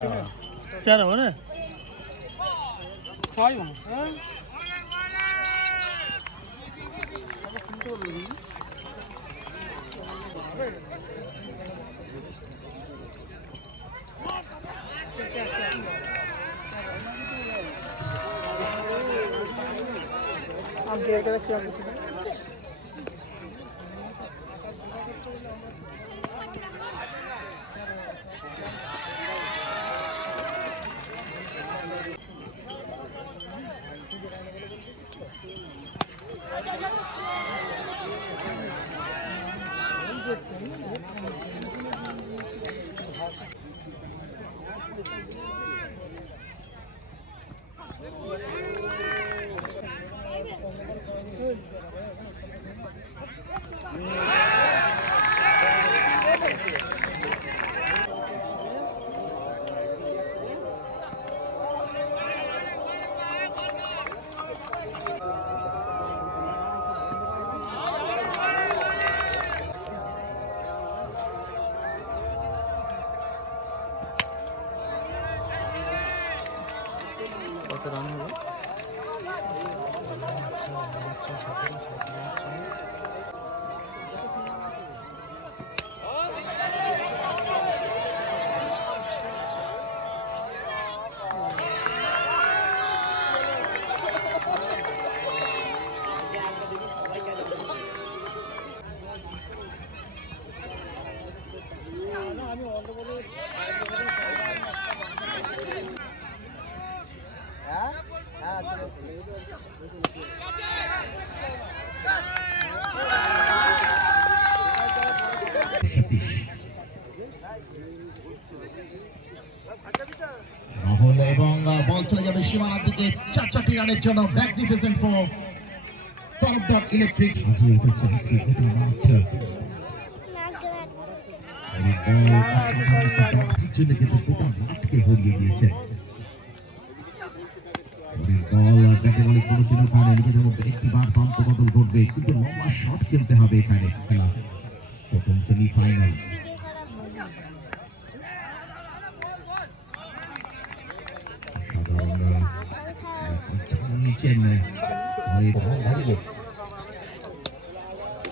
चार हो ना छय हो आप देख के क्या রাহুল এবং বল চলে যাবে সীমানার দিকে 4-4টি রানের জন্য ম্যাগনিফিসেন্ট ফর তরফদার ইলেকট্রিক হাজির হয়েছে আজকে গোটা মাঠ জন্য কিন্তু গোটা মাঠকে ভরিয়ে দিয়েছে বল ব্যাটে বলে করেছিল ওখানে নিজেদের মধ্যে একটিবার পাম্প বদল ঘটবে কিন্তু লম্বা শট খেলতে হবে এখানে খেলা প্রথম সেমিফাইনাল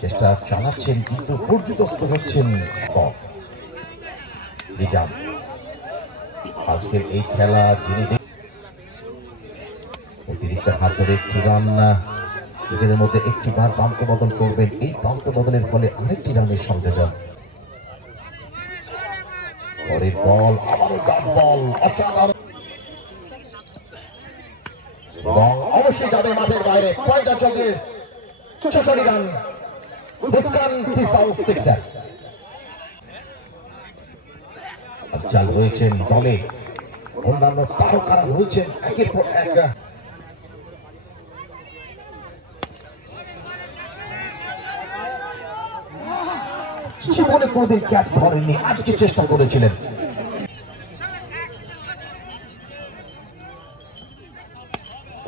চেষ্টা চালাচ্ছেন কিন্তু পর্যুদস্ত হচ্ছেন আজকের এই খেলা যিনি অতিরিক্ত হাত ধরে একটি রান নিজেদের মধ্যে একটি বার প্রান্ত বদল করবেন এই প্রান্ত বদলের ফলে আরেকটি রানের সংযোজন পরের বল আবারও বল অসাধারণ এবং অবশ্যই যাবে মাঠের বাইরে পয়েন্ট চলে 66 রান মুস্কান ফিসাউস সিক্সার চাল রয়েছেন দলে অন্যান্য তারকারা রয়েছেন একের পর এক জীবনে কোনদিন ক্যাচ ধরেননি আজকে চেষ্টা করেছিলেন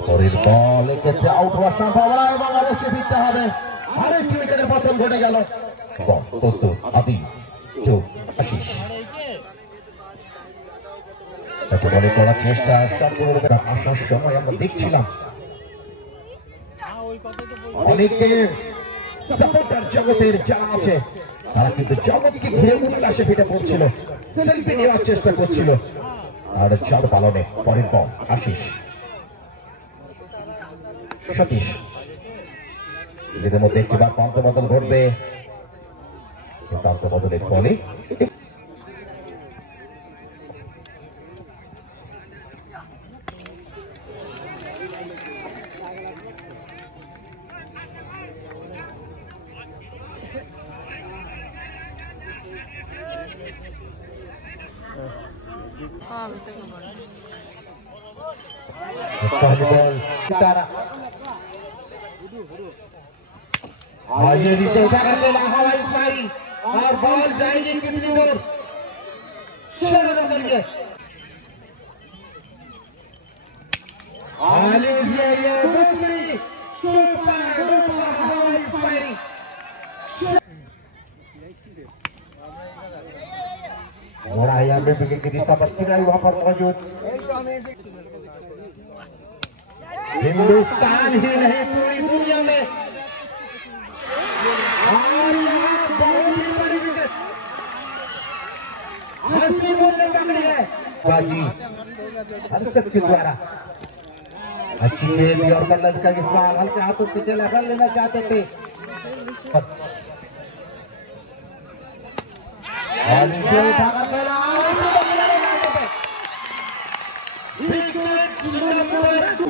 পরের বল এক্ষেত্রে আউট হওয়ার সম্ভাবনা এবং অবশ্যই ফিরতে হবে আরেকটি উইকেটের পতন ঘটে গেল প্রস্তুত আদিল আশিস বলে করার চেষ্টা আসার সময় আমরা দেখছিলাম অনেকে সাপোর্টার জগতের যারা আছে তারা কিন্তু জগৎকে ঘিরে উল্লাসে ফিটে পড়ছিল সেলফি নেওয়ার চেষ্টা করছিল আর চার পালনে পরের বল আশিস সতীশ নিজেদের মধ্যে একটিবার প্রান্ত বদল ঘটবে প্রান্ত বদলের ফলে ये नीचे उठा कर ले हवाई फायरिंग और बॉल जाएगी कितनी दूर 16 नंबर ये ये दूसरी सुपर डुपर हवाई फायरिंग मुड़ाया में विकेट की दिशा बदल रही वहां पर मौजूद हिंदुस्तान ही नहीं पूरी दुनिया में और यहाँ बहुत ही बड़ी विकेट हंसी बोलने पकड़ी है बाजी हर्षद के द्वारा अच्छी गेंद और बल्लेबाज का इस्तेमाल हल्के हाथों से चला रन लेना चाहते थे और इसे उठाकर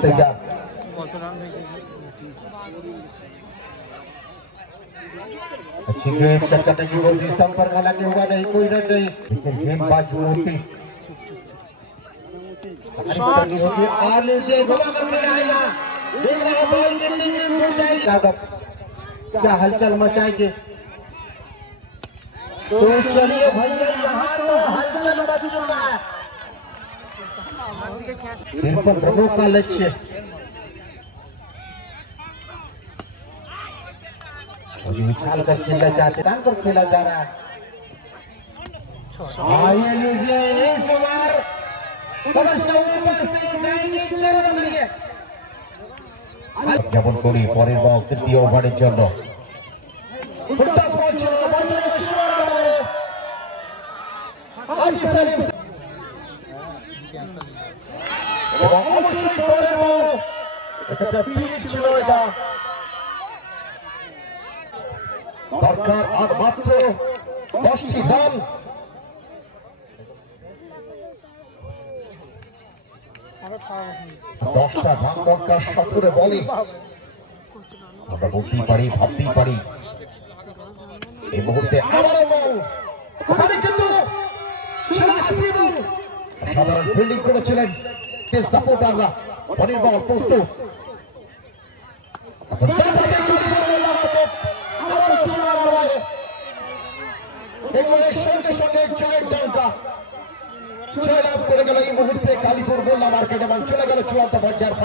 खेला अच्छी गेंद करने की कोशिश संपर्क हालांकि हुआ नहीं कोई रन नहीं लेकिन गेंदबाज जो होती क्या हलचल मचाएंगे तो चलिए भैया यहाँ तो हलचल मच चुका है सिर पर रनों का लक्ष्य उछाल कर खेला चाहते हैं पर खेला जा रहा है आइए लीजिए इस बार যেমন করি পরের বল তৃতীয় ওভারের জন্য দরকার আর মাত্র 10টি রান দশটা রান দরকার 17 বলে আমরা বলতেই পারি ভাবতেই পারি এই মুহূর্তে আবারও বল কিন্তু সাধারণ ফিল্ডিং করেছিলেন সাপোর্টাররা পরের বল প্রস্তুত সঙ্গে সঙ্গে জয়ের দরকা জয়লাভ করে গেল এই মুহূর্তে কালীপুর গোল্লা মার্কেট এবং চলে গেল চূড়ান্ত পর্যায়ের